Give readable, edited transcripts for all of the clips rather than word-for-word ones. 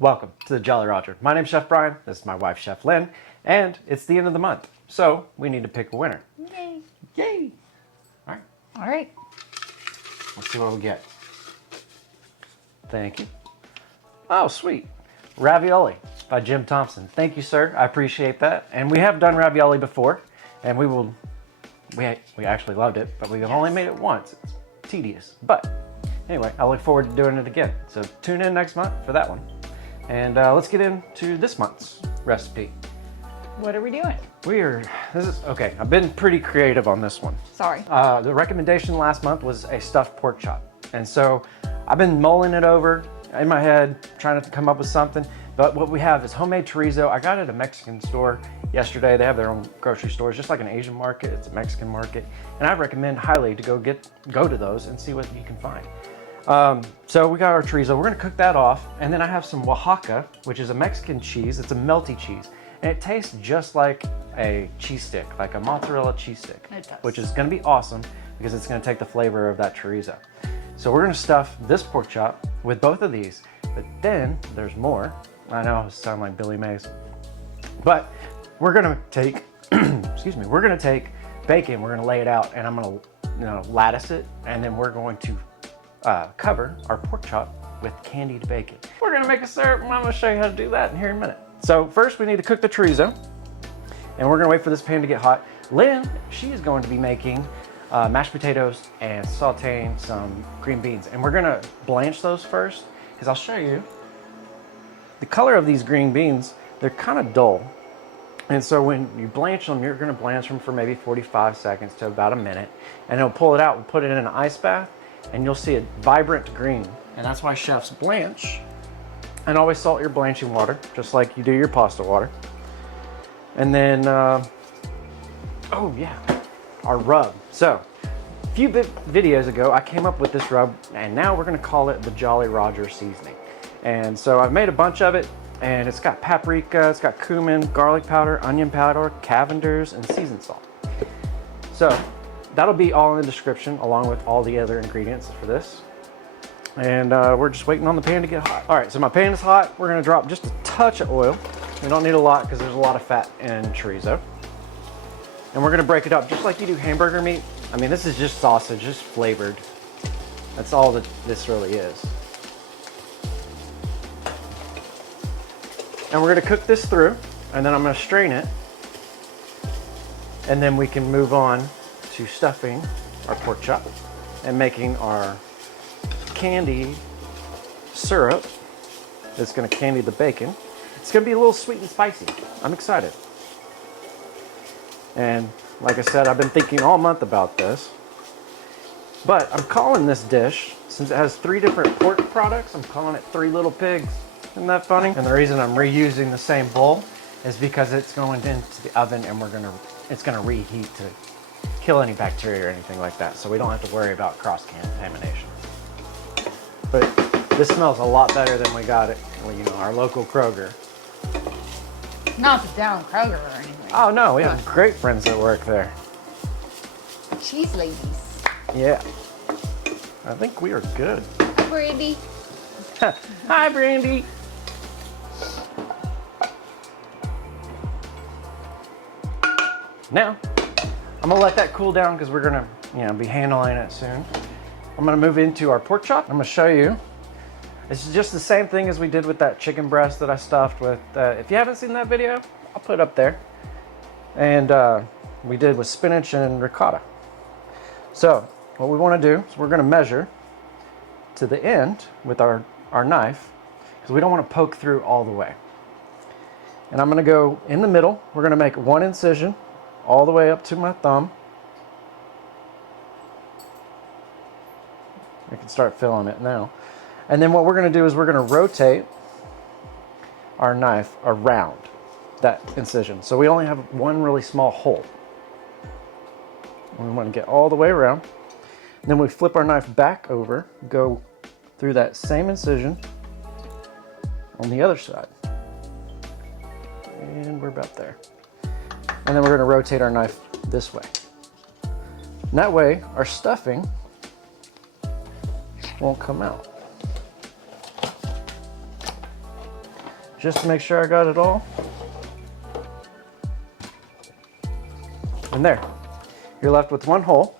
Welcome to the Jolly Roger. My name's Chef Brian, this is my wife Chef Lynn, and it's the end of the month, so we need to pick a winner. Yay. Yay! All right, let's see what we get. Thank you. Oh, sweet. Ravioli by Jim Thompson. Thank you, sir. I appreciate that. And we have done ravioli before, and we actually loved it, but we've only made it once. It's tedious. But anyway, I look forward to doing it again. So tune in next month for that one. And let's get into this month's recipe. What are we doing? Okay, I've been pretty creative on this one. Sorry. The recommendation last month was a stuffed pork chop. And so I've been mulling it over in my head, trying to come up with something. But what we have is homemade chorizo. I got it at a Mexican store yesterday. They have their own grocery stores, just like an Asian market. It's a Mexican market. And I recommend highly to go to those and see what you can find. So we got our chorizo. We're gonna cook that off. And then I have some Oaxaca, which is a Mexican cheese. It's a melty cheese. And it tastes just like a cheese stick, like a mozzarella cheese stick. It does. Which is gonna be awesome because it's gonna take the flavor of that chorizo. So we're gonna stuff this pork chop with both of these. But then there's more. I know I sound like Billy Mays. But we're gonna take, excuse me, we're gonna take bacon, we're gonna lay it out, and I'm gonna lattice it, and then we're going to cover our pork chop with candied bacon. We're gonna make a syrup, and I'm gonna show you how to do that in here in a minute. So first we need to cook the chorizo, and we're gonna wait for this pan to get hot. Lynn, she is going to be making mashed potatoes and sauteing some green beans. And we're gonna blanch those first, because I'll show you. The color of these green beans, they're kind of dull. And so when you blanch them, you're gonna blanch them for maybe 45 seconds to about a minute. And then we'll pull it out, we'll put it in an ice bath, and you'll see a vibrant green. And that's why chefs blanch. And always salt your blanching water, just like you do your pasta water. And then, oh yeah, our rub. So, a few videos ago, I came up with this rub, and now we're gonna call it the Jolly Roger seasoning. And so I've made a bunch of it, and it's got paprika, it's got cumin, garlic powder, onion powder, Cavender's, and seasoned salt. So that'll be all in the description, along with all the other ingredients for this. And we're just waiting on the pan to get hot. All right, so my pan is hot. We're gonna drop just a touch of oil. We don't need a lot because there's a lot of fat in chorizo. And we're gonna break it up just like you do hamburger meat. I mean, this is just sausage, just flavored. That's all that this really is. And we're gonna cook this through, and then I'm gonna strain it. And then we can move on to stuffing our pork chop and making our candy syrup that's gonna candy the bacon. It's gonna be a little sweet and spicy. I'm excited. And like I said, I've been thinking all month about this. But I'm calling this dish, since it has 3 different pork products, I'm calling it 3 Little Pigs. Isn't that funny? And the reason I'm reusing the same bowl is because it's going into the oven and it's gonna reheat to kill any bacteria or anything like that. So we don't have to worry about cross-contamination. But this smells a lot better than we got it, our local Kroger. Not to down Kroger or anything. Oh no, we have great friends that work there. Cheese ladies. Yeah. I think we are good. Hi, Brandy. Hi, Brandy. Now, I'm gonna let that cool down because we're gonna, be handling it soon. I'm gonna move into our pork chop. I'm gonna show you. This is just the same thing as we did with that chicken breast that I stuffed with. If you haven't seen that video, I'll put it up there. And we did with spinach and ricotta. So what we wanna do is we're gonna measure to the end with our knife, because we don't wanna poke through all the way. And I'm gonna go in the middle. We're gonna make 1 incision all the way up to my thumb. I can start filling it now. And then what we're gonna do is we're gonna rotate our knife around that incision. So we only have 1 really small hole. We wanna get all the way around. And then we flip our knife back over, go through that same incision on the other side. And we're about there. And then we're gonna rotate our knife this way. And that way, our stuffing won't come out. just to make sure I got it all. And there, you're left with one hole.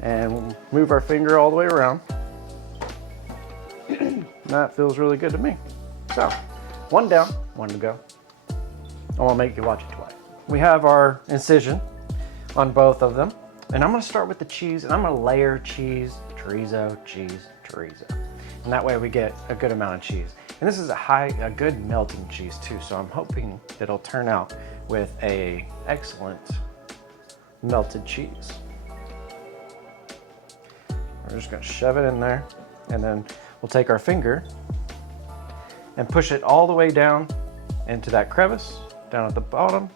And we'll move our finger all the way around. That feels really good to me. So, one down, one to go. I won't make you watch it twice. We have our incision on both of them. And I'm gonna start with the cheese, and I'm gonna layer cheese, chorizo, cheese, chorizo. And that way we get a good amount of cheese. And this is a good melting cheese too, so I'm hoping it'll turn out with a excellent melted cheese. We're just gonna shove it in there, and then we'll take our finger and push it all the way down into that crevice, down at the bottom.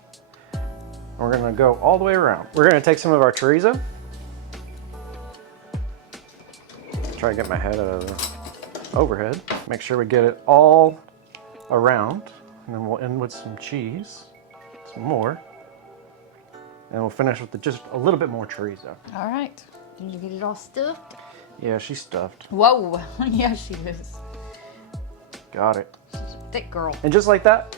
And we're gonna go all the way around. We're gonna take some of our chorizo. Try to get my head out of the overhead. Make sure we get it all around. And then we'll end with some cheese, some more. And we'll finish with just a little bit more chorizo. All right. Did you get it all stuffed? Yeah, she's stuffed. Whoa. Yeah, she is. Got it. She's a thick girl. And just like that,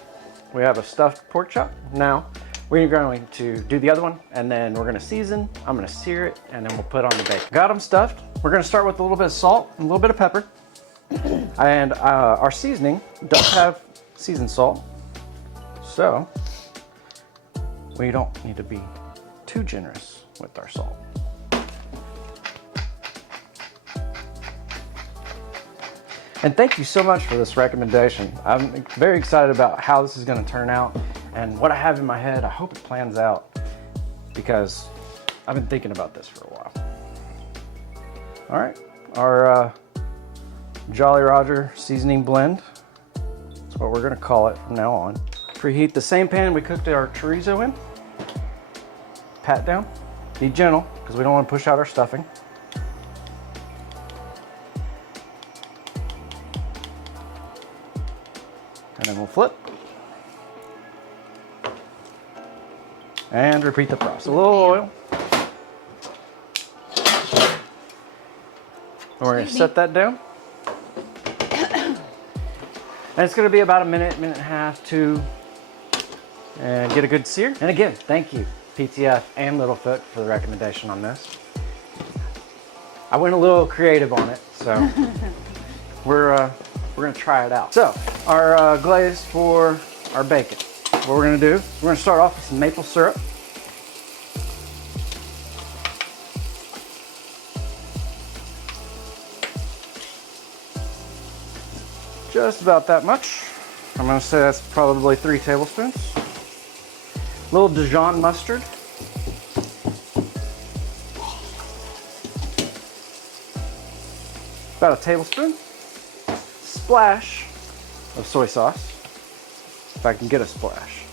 we have a stuffed pork chop. Now, we're going to do the other one, and then we're gonna season. I'm gonna sear it, and then we'll put on the bacon. Got them stuffed. We're gonna start with a little bit of salt and a little bit of pepper. And our seasoning does have seasoned salt, so we don't need to be too generous with our salt. And thank you so much for this recommendation. I'm very excited about how this is gonna turn out and what I have in my head. I hope it plans out because I've been thinking about this for a while. All right, our Jolly Roger seasoning blend. That's what we're gonna call it from now on. Preheat the same pan we cooked our chorizo in. Pat down, be gentle because we don't wanna push out our stuffing. And then we'll flip. And repeat the process. A little oil. And we're gonna set that down. And it's gonna be about a minute, minute and a half to get a good sear. And again, thank you, PTF and Littlefoot, for the recommendation on this. I went a little creative on it, so we're gonna try it out. So, our glaze for our bacon. What we're gonna do, we're gonna start off with some maple syrup. Just about that much. I'm gonna say that's probably 3 tablespoons. A little Dijon mustard. About a tablespoon. Splash of soy sauce, if I can get a splash.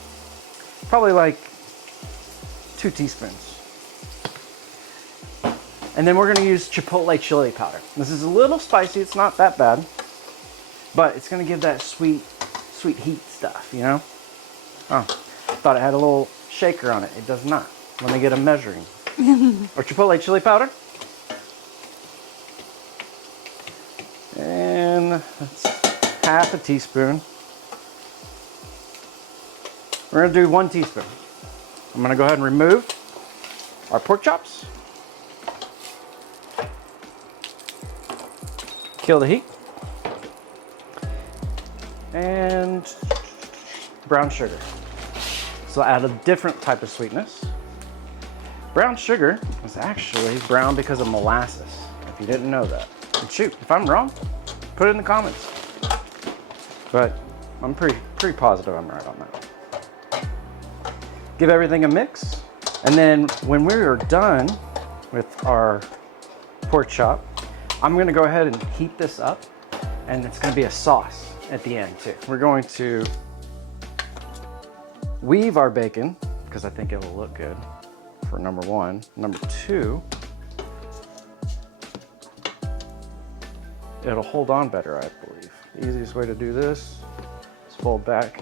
Probably like 2 teaspoons. And then we're gonna use chipotle chili powder. This is a little spicy, it's not that bad, but it's gonna give that sweet heat stuff, you know? Oh, thought it had a little shaker on it. It does not. Let me get a measuring. Or chipotle chili powder. And that's half a teaspoon. We're gonna do 1 teaspoon. I'm gonna go ahead and remove our pork chops. Kill the heat. And brown sugar. So add a different type of sweetness. Brown sugar is actually brown because of molasses, if you didn't know that. And shoot, if I'm wrong, put it in the comments. But I'm pretty positive I'm right on that. Give everything a mix. And then when we are done with our pork chop, I'm gonna go ahead and heat this up, and it's gonna be a sauce at the end too. We're going to weave our bacon, because I think it'll look good for number 1. Number 2, it'll hold on better, I believe. The easiest way to do this is fold back,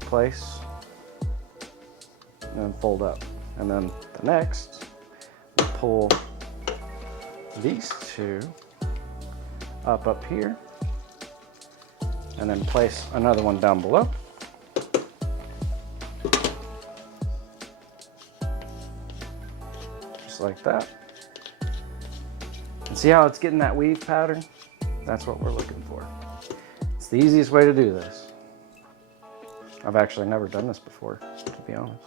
place, and then fold up. And then the next, we'll pull these 2 up here, and then place another one down below. Just like that. And see how it's getting that weave pattern? That's what we're looking for. It's the easiest way to do this. I've actually never done this before, to be honest.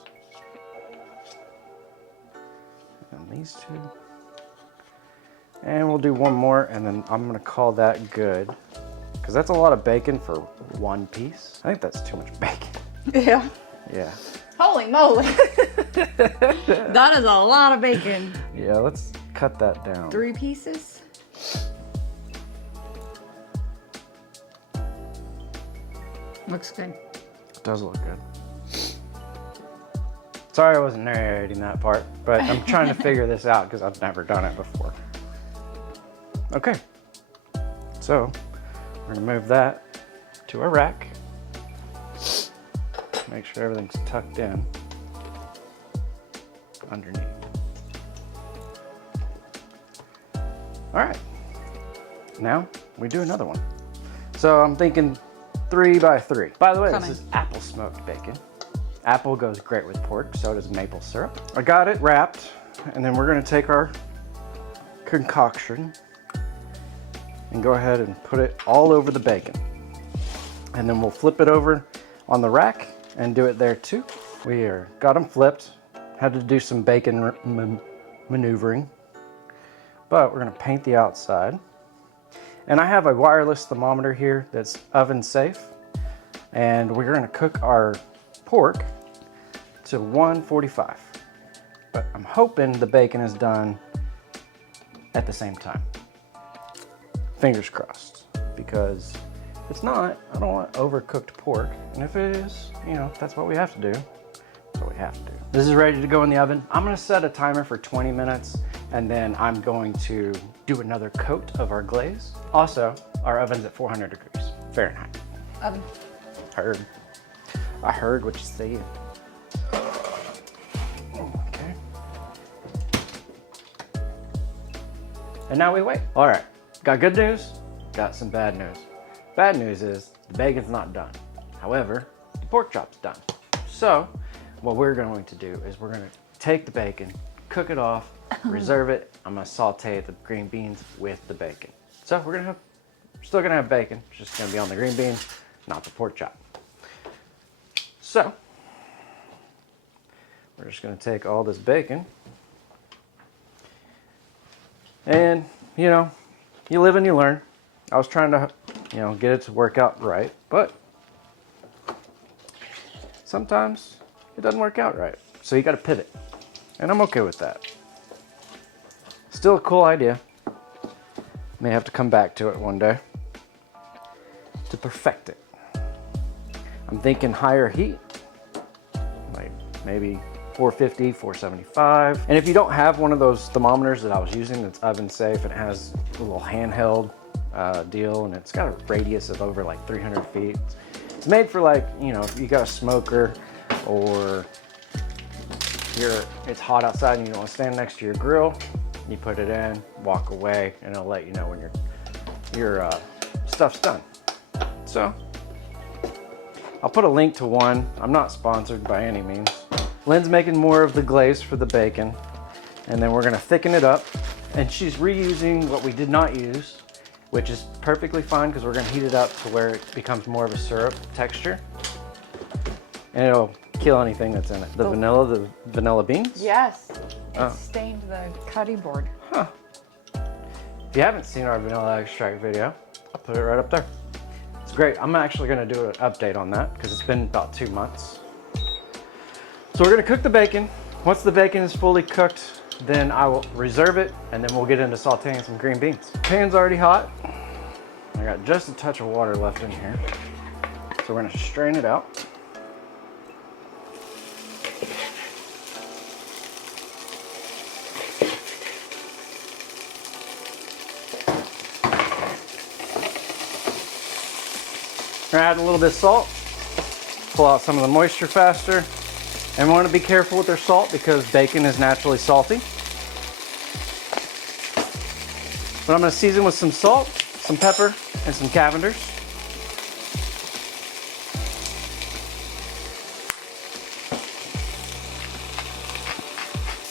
And these two. And we'll do one more, and then I'm gonna call that good. Because that's a lot of bacon for one piece. I think that's too much bacon. Yeah. Yeah. Holy moly. That is a lot of bacon. Yeah, let's cut that down. 3 pieces? Looks good. It does look good. Sorry I wasn't narrating that part, but I'm trying to figure this out because I've never done it before. Okay, so we're gonna move that to a rack. Make sure everything's tucked in underneath. All right, now we do another one. So I'm thinking 3 by 3. By the way, this is apple smoked bacon. Apple goes great with pork, so does maple syrup. I got it wrapped, and then we're gonna take our concoction and go ahead and put it all over the bacon. And then we'll flip it over on the rack and do it there too. Got them flipped. Had to do some bacon maneuvering, but we're gonna paint the outside. And I have a wireless thermometer here that's oven safe. And we're gonna cook our pork to 145. But I'm hoping the bacon is done at the same time. Fingers crossed, because if it's not, I don't want overcooked pork. And if it is, you know, that's what we have to do. That's what we have to do. This is ready to go in the oven. I'm gonna set a timer for 20 minutes, and then I'm going to do another coat of our glaze. Also, our oven's at 400 degrees Fahrenheit. Oven. Heard. I heard what you said. Okay. And now we wait. All right, got good news, got some bad news. Bad news is the bacon's not done. However, the pork chop's done. So what we're going to do is we're gonna take the bacon, cook it off, reserve it. I'm gonna saute the green beans with the bacon. So we're still gonna have bacon, it's just gonna be on the green beans, not the pork chop. So we're just gonna take all this bacon, and you know, you live and you learn. I was trying to, you know, get it to work out right, but sometimes it doesn't work out right. So you gotta pivot, and I'm okay with that. Still a cool idea. May have to come back to it one day to perfect it. I'm thinking higher heat, like maybe 450, 475. And if you don't have one of those thermometers that I was using that's oven safe, it has a little handheld deal, and it's got a radius of over like 300 feet. It's made for, like, you know, if you got a smoker, or it's hot outside and you don't want to stand next to your grill, you put it in, walk away, and it'll let you know when your stuff's done. So I'll put a link to one. I'm not sponsored by any means. Lynn's making more of the glaze for the bacon, and then we're gonna thicken it up. And she's reusing what we did not use, which is perfectly fine because we're gonna heat it up to where it becomes more of a syrup texture. And it'll kill anything that's in it. The vanilla beans? Yes. It stained the cutting board. Huh. If you haven't seen our vanilla extract video, I'll put it right up there. It's great. I'm actually gonna do an update on that because it's been about 2 months. So we're gonna cook the bacon. Once the bacon is fully cooked, then I will reserve it, and then we'll get into sauteing some green beans. Pan's already hot. I got just a touch of water left in here. So we're gonna strain it out. Add a little bit of salt, pull out some of the moisture faster, and we want to be careful with our salt because bacon is naturally salty. But I'm going to season with some salt, some pepper, and some Cavenders.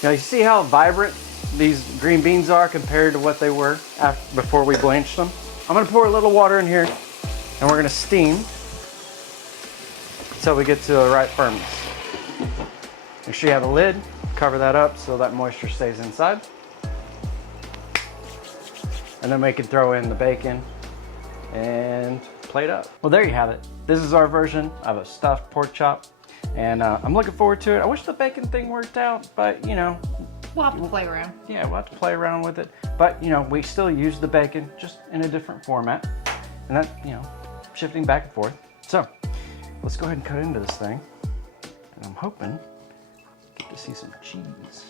Now you see how vibrant these green beans are compared to what they were before we blanched them? I'm gonna pour a little water in here and we're gonna steam until we get to the right firmness. Make sure you have a lid, cover that up so that moisture stays inside. And then we can throw in the bacon and plate up. Well, there you have it. This is our version of a stuffed pork chop. And I'm looking forward to it. I wish the bacon thing worked out, but you know. We'll have to play around. Yeah, we'll have to play around with it. But you know, we still use the bacon, just in a different format. And that, you know, shifting back and forth. So, let's go ahead and cut into this thing. And I'm hoping get to see some cheese.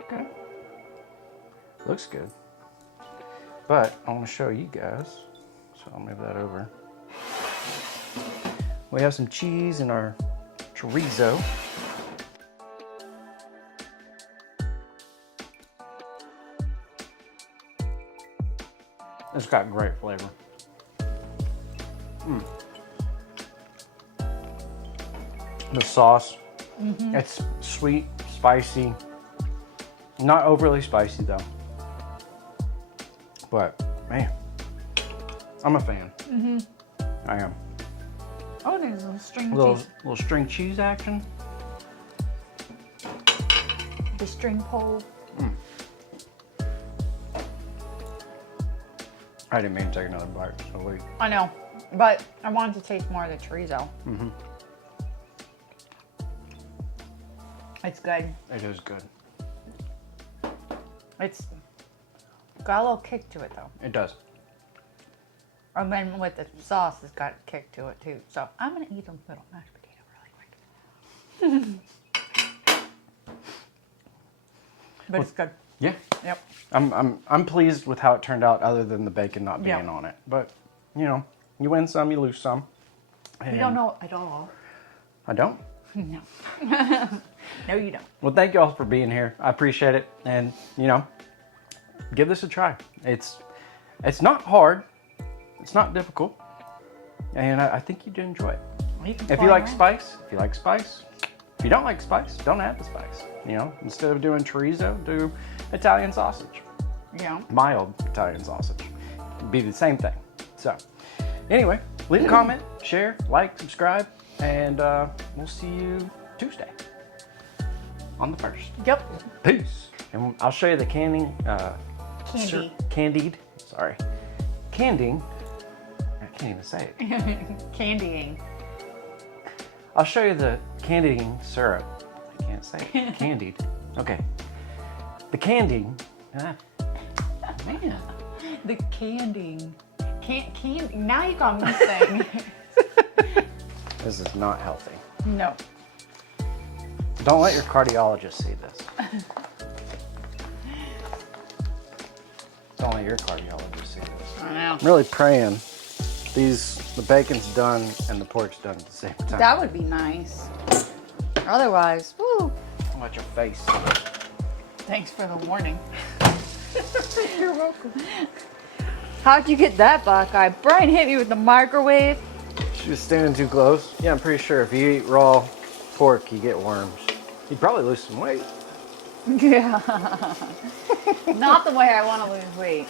Okay. Looks good. But I want to show you guys, so I'll move that over. We have some cheese in our chorizo. It's got great flavor. The sauce, it's sweet, spicy, not overly spicy though. But man, I'm a fan. I am. Oh, there's a little string cheese. Little string cheese action. The string pole. I didn't mean to take another bite, so wait. I know, but I wanted to taste more of the chorizo. It's good. It is good. It's got a little kick to it though. It does. And then with the sauce, it's got a kick to it too. So I'm gonna eat a little mashed potato really quick. But it's good. Yeah. Yep. I'm pleased with how it turned out, other than the bacon not being on it. But you know, you win some, you lose some. You don't know at all. I don't. No. No, you don't. Well, thank you all for being here. I appreciate it, and you know, give this a try. It's not hard. It's not difficult, and I think you'd enjoy it. If you like spice, if you don't like spice, don't add the spice. You know, instead of doing chorizo, do Italian sausage. Yeah. Mild Italian sausage. It'd be the same thing. So, anyway, leave a comment, share, like, subscribe, and we'll see you Tuesday on the 1st. Yep. Peace. And I'll show you the candying. Candying. I can't even say it. Candying. I'll show you the candying syrup. I can't say it. Candied. Okay. The candying. Man. The candying. Now you got me saying. This is not healthy. No. Don't let your cardiologist see this. Don't let your cardiologist see this. I know. I'm really praying the bacon's done and the pork's done at the same time. That would be nice. Otherwise, woo. Watch your face. Thanks for the warning. You're welcome. How'd you get that, Buckeye? Brian hit me with the microwave. She was standing too close. Yeah, I'm pretty sure if you eat raw pork, you get worms. You'd probably lose some weight. Yeah. Not the way I want to lose weight.